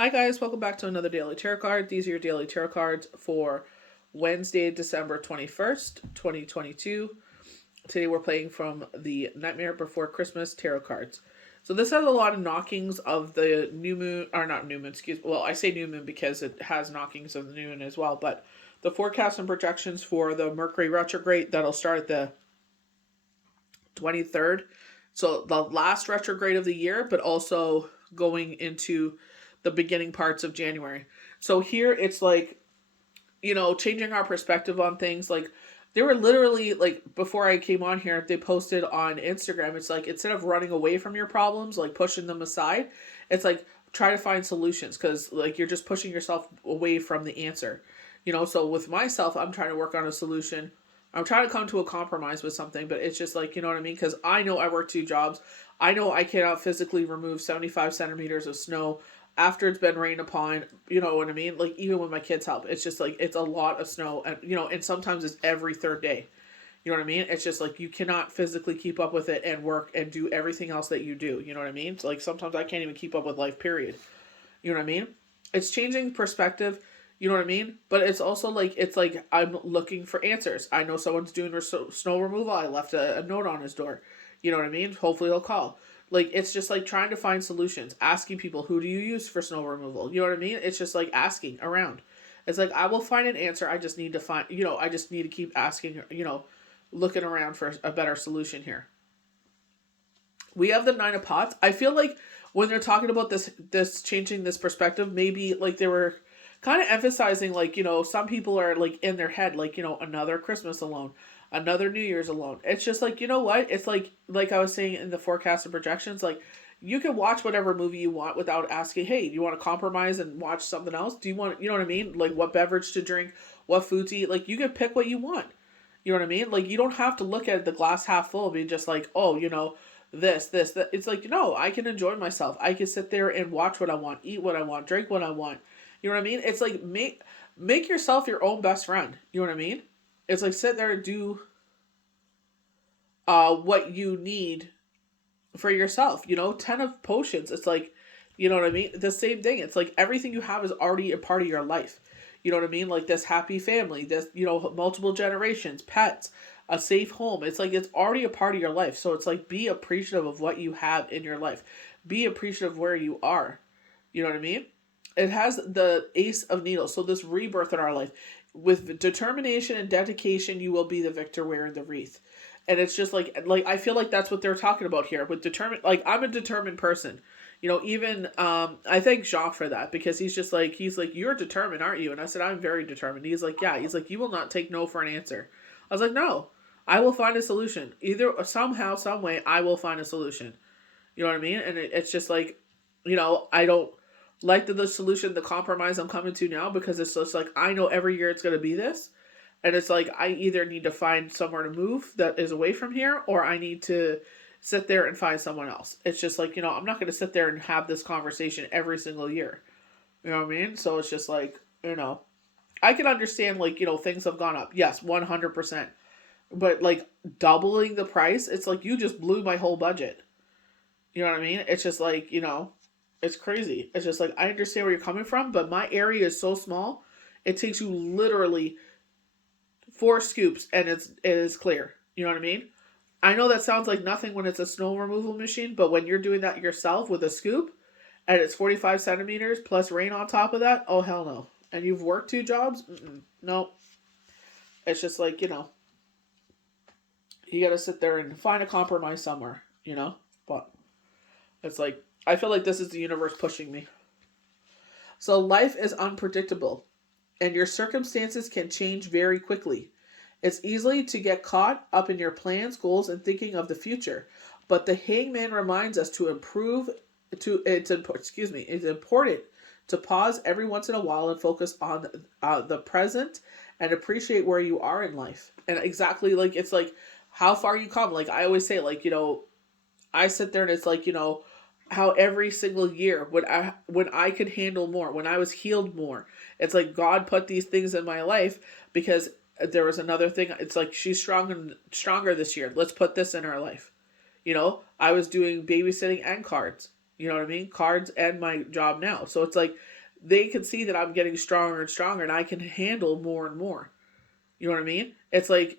Hi guys, welcome back to another daily tarot card. These are your daily tarot cards for Wednesday, December 21st, 2022. Today we're playing from the Nightmare Before Christmas tarot cards. So this has a lot of knockings of the new moon, or not new moon, excuse me. Well, I say new moon because it has knockings of the new moon as well, but the forecast and projections for the Mercury retrograde that'll start at the 23rd. So the last retrograde of the year, but also going into the beginning parts of January. So here it's like, changing our perspective on things. Like they were literally like before I came on here, they posted on Instagram. It's like instead of running away from your problems, like pushing them aside, it's like try to find solutions because like you're just pushing yourself away from the answer. So with myself, I'm trying to work on a solution. I'm trying to come to a compromise with something, but it's just like, you know what I mean? Because I know I work two jobs. I know I cannot physically remove 75 centimeters of snow after it's been rained upon, you know what I mean? Like even when my kids help, it's just like it's a lot of snow, and and sometimes it's every third day. You know what I mean? It's just like you cannot physically keep up with it and work and do everything else that you do. You know what I mean? So like sometimes I can't even keep up with life. Period. You know what I mean? It's changing perspective. You know what I mean? But it's also like it's like I'm looking for answers. I know someone's doing snow removal. I left a note on his door. You know what I mean? Hopefully he'll call. Like it's just like trying to find solutions, asking people who do you use for snow removal. You know what I mean? It's just like asking around. It's like I will find an answer. I just need to find. I just need to keep asking. Looking around for a better solution here. We have the Nine of Pots. I feel like when they're talking about this changing this perspective, maybe like they were kind of emphasizing like some people are like in their head like another Christmas alone, another New Year's alone. It's just like what it's like I was saying in the forecast and projections, like you can watch whatever movie you want without asking, hey, do you want to compromise and watch something else? Do you want, you know what I mean, like what beverage to drink, what food to eat? Like you can pick what you want. You know what I mean? Like you don't have to look at the glass half full and be just like, oh, this, that. It's like, I can enjoy myself. I can sit there and watch what I want, eat what I want, drink what I want. You know what I mean? It's like make yourself your own best friend. You know what I mean? It's like sit there and do what you need for yourself. 10 of potions. It's like, you know what I mean? The same thing. It's like everything you have is already a part of your life. You know what I mean? Like this happy family, this, multiple generations, pets, a safe home. It's like it's already a part of your life. So it's like be appreciative of what you have in your life. Be appreciative of where you are. You know what I mean? It has the Ace of Needles. So this rebirth in our life. With determination and dedication, you will be the victor wearing the wreath. And it's just like I feel like that's what they're talking about here. With determined, like I'm a determined person. Even I thank Jacques for that because he's like, you're determined, aren't you? And I said, I'm very determined. He's like, yeah. He's like, you will not take no for an answer. I was like, no, I will find a solution. Either somehow, some way, I will find a solution. You know what I mean? And it's just like, I don't like the solution, the compromise I'm coming to now because it's just like, I know every year it's going to be this. And it's like, I either need to find somewhere to move that is away from here or I need to sit there and find someone else. It's just like, I'm not going to sit there and have this conversation every single year. You know what I mean? So it's just like, I can understand like, things have gone up. Yes, 100%. But like doubling the price, it's like you just blew my whole budget. You know what I mean? It's just like, it's crazy. It's just like I understand where you're coming from, but my area is so small, it takes you literally 4 scoops and it is clear. You know what I mean? I know that sounds like nothing when it's a snow removal machine, but when you're doing that yourself with a scoop and it's 45 centimeters plus rain on top of that, oh hell no. And you've worked 2 jobs? No. It's just like, you gotta sit there and find a compromise somewhere, But it's like, I feel like this is the universe pushing me. So life is unpredictable and your circumstances can change very quickly. It's easy to get caught up in your plans, goals, and thinking of the future. But the hangman reminds us to it's important to pause every once in a while and focus on the present and appreciate where you are in life. And exactly like, it's like how far you come. Like I always say, like, I sit there and it's like, how every single year when I could handle more, when I was healed more, it's like God put these things in my life because there was another thing. It's like she's stronger this year. Let's put this in her life. I was doing babysitting and cards. You know what I mean? Cards and my job now. So it's like they can see that I'm getting stronger and stronger and I can handle more and more. You know what I mean? It's like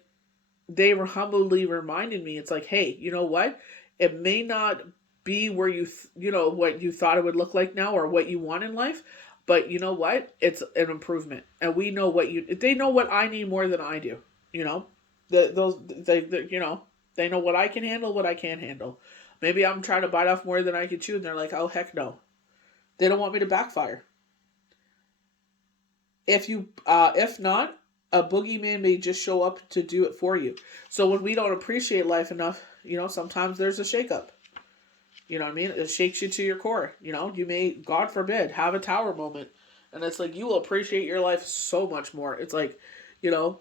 they were humbly reminding me, it's like, hey, you know what? It may not be where what you thought it would look like now or what you want in life, but you know what? It's an improvement, and we know they know what I need more than I do. You know, they know what I can handle, what I can't handle. Maybe I'm trying to bite off more than I can chew, and they're like, oh heck no, they don't want me to backfire. If not, a boogeyman may just show up to do it for you. So when we don't appreciate life enough, sometimes there's a shakeup. You know what I mean? It shakes you to your core. You may, God forbid, have a tower moment. And it's like, you will appreciate your life so much more. It's like,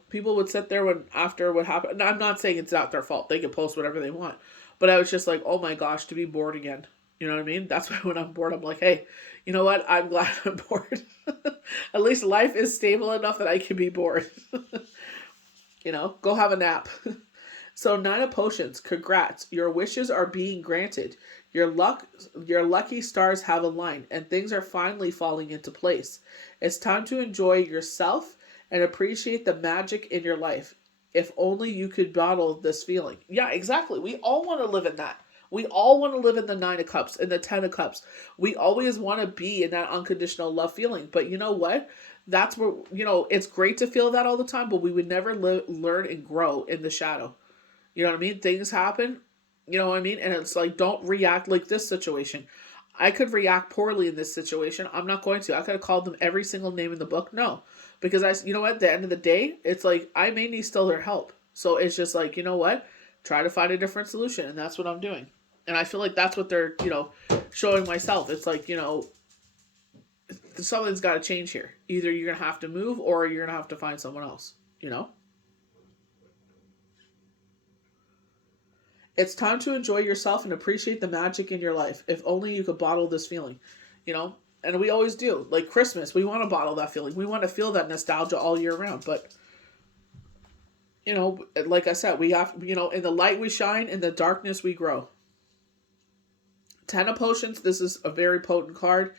people would sit there after what happened. I'm not saying it's not their fault. They can post whatever they want. But I was just like, oh my gosh, to be bored again. You know what I mean? That's why when I'm bored, I'm like, hey, you know what? I'm glad I'm bored. At least life is stable enough that I can be bored. Go have a nap. So 9 of Potions, congrats. Your wishes are being granted. Your lucky stars have aligned, and things are finally falling into place. It's time to enjoy yourself and appreciate the magic in your life. If only you could bottle this feeling. Yeah, exactly. We all want to live in that. We all want to live in the 9 of Cups and the 10 of Cups. We always want to be in that unconditional love feeling. But you know what? That's where, it's great to feel that all the time, but we would never learn and grow in the shadow. You know what I mean? Things happen, you know what I mean? And it's like, don't react like this situation. I could react poorly in this situation. I'm not going to. I could have called them every single name in the book. No. Because you know what? At the end of the day, it's like, I may need still their help. So it's just like, you know what? Try to find a different solution. And that's what I'm doing. And I feel like that's what they're, showing myself. It's like, something's got to change here. Either you're going to have to move or you're going to have to find someone else, It's time to enjoy yourself and appreciate the magic in your life. If only you could bottle this feeling, And we always do. Like Christmas, we want to bottle that feeling. We want to feel that nostalgia all year round. But, like I said, we have, in the light we shine, in the darkness we grow. 10 of Potions, this is a very potent card.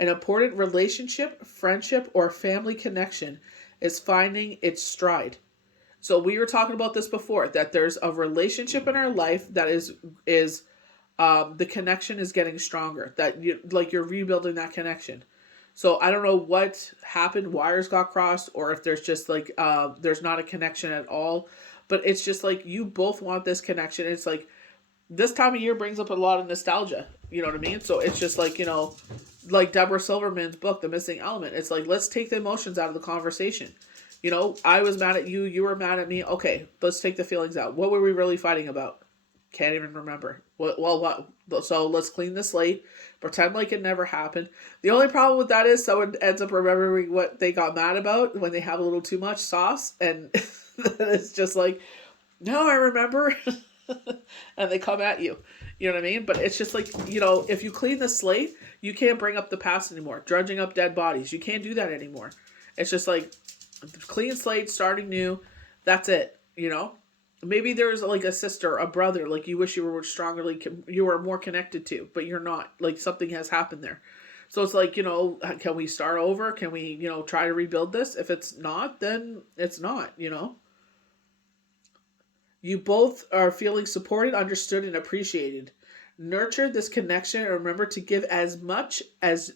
An important relationship, friendship, or family connection is finding its stride. So we were talking about this before, that there's a relationship in our life that is the connection is getting stronger. That you're rebuilding that connection. So I don't know what happened, wires got crossed, or if there's just there's not a connection at all. But it's just like you both want this connection. It's like this time of year brings up a lot of nostalgia. You know what I mean? So it's just like, like Deborah Silverman's book, The Missing Element. It's like, let's take the emotions out of the conversation. I was mad at you. You were mad at me. Okay, let's take the feelings out. What were we really fighting about? Can't even remember. What? So let's clean the slate. Pretend like it never happened. The only problem with that is someone ends up remembering what they got mad about when they have a little too much sauce. And it's just like, no, I remember. And they come at you. You know what I mean? But it's just like, if you clean the slate, you can't bring up the past anymore. Drudging up dead bodies. You can't do that anymore. It's just like, clean slate, starting new. That's it. Maybe there's like a sister, a brother, like you wish you were you were more connected to, but you're not. Like something has happened there. So it's like, can we start over? Can we, try to rebuild this? If it's not, then it's not, You both are feeling supported, understood, and appreciated. Nurture this connection and remember to give as much as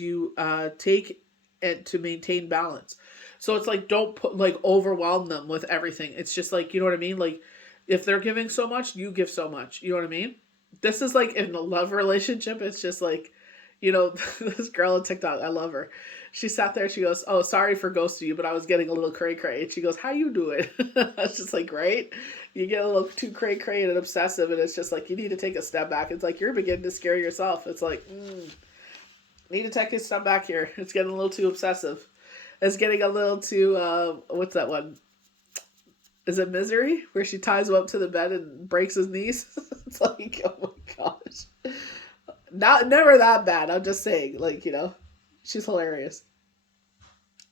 you take and to maintain balance. So it's like, don't overwhelm them with everything. It's just like, you know what I mean? Like if they're giving so much, you give so much. You know what I mean? This is like in a love relationship. It's just like, this girl on TikTok, I love her. She sat there, she goes, oh, sorry for ghosting you, but I was getting a little cray-cray. And she goes, how you doing? I was just like, great. You get a little too cray-cray and obsessive, and it's just like, you need to take a step back. It's like, you're beginning to scare yourself. It's like, need to take a step back here. It's getting a little too obsessive. It's getting a little too, what's that one? Is it Misery? Where she ties him up to the bed and breaks his knees? It's like, oh my gosh. Never that bad. I'm just saying, she's hilarious.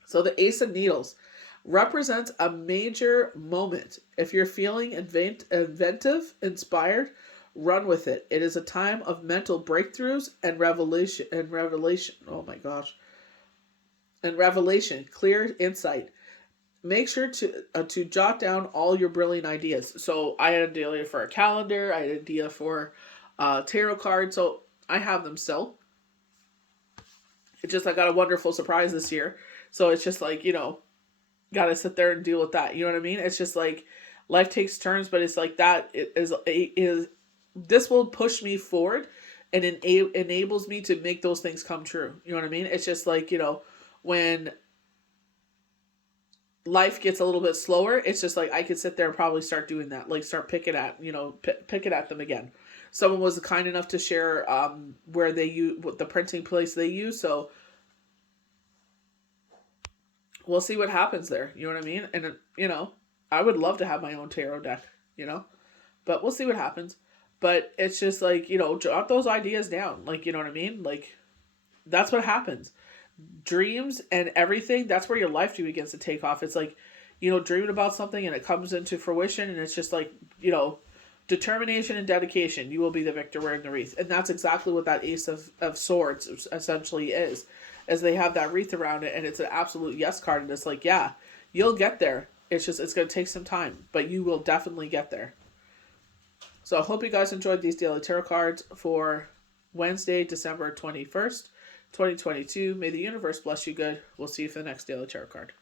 So the Ace of Needles represents a major moment. If you're feeling inventive, inspired, Run with it. It is a time of mental breakthroughs and revelation. Oh my gosh. And revelation, clear insight. Make sure to jot down all your brilliant ideas. So I had an idea for a calendar. I had an idea for tarot cards. So I have them still. It's just I got a wonderful surprise this year. So it's just like, got to sit there and deal with that. You know what I mean? It's just like life takes turns, but it's like that is this will push me forward and enables me to make those things come true. You know what I mean? It's just like, when life gets a little bit slower, it's just like I could sit there and probably start doing that, like start picking at them again. Someone was kind enough to share where they use what the printing place they use, so we'll see what happens there. You know what I mean? And I would love to have my own tarot deck, but we'll see what happens. But it's just like, jot those ideas down, like, you know what I mean? Like, that's what happens. Dreams and everything, that's where your life begins to take off. It's like, dreaming about something and it comes into fruition, and it's just like, determination and dedication. You will be the victor wearing the wreath. And that's exactly what that Ace of Swords essentially is, as they have that wreath around it, and it's an absolute yes card, and it's like, yeah, you'll get there. It's just, it's going to take some time, but you will definitely get there. So I hope you guys enjoyed these daily tarot cards for Wednesday, December 21st, 2022. May the universe bless you good. We'll see you for the next daily tarot card.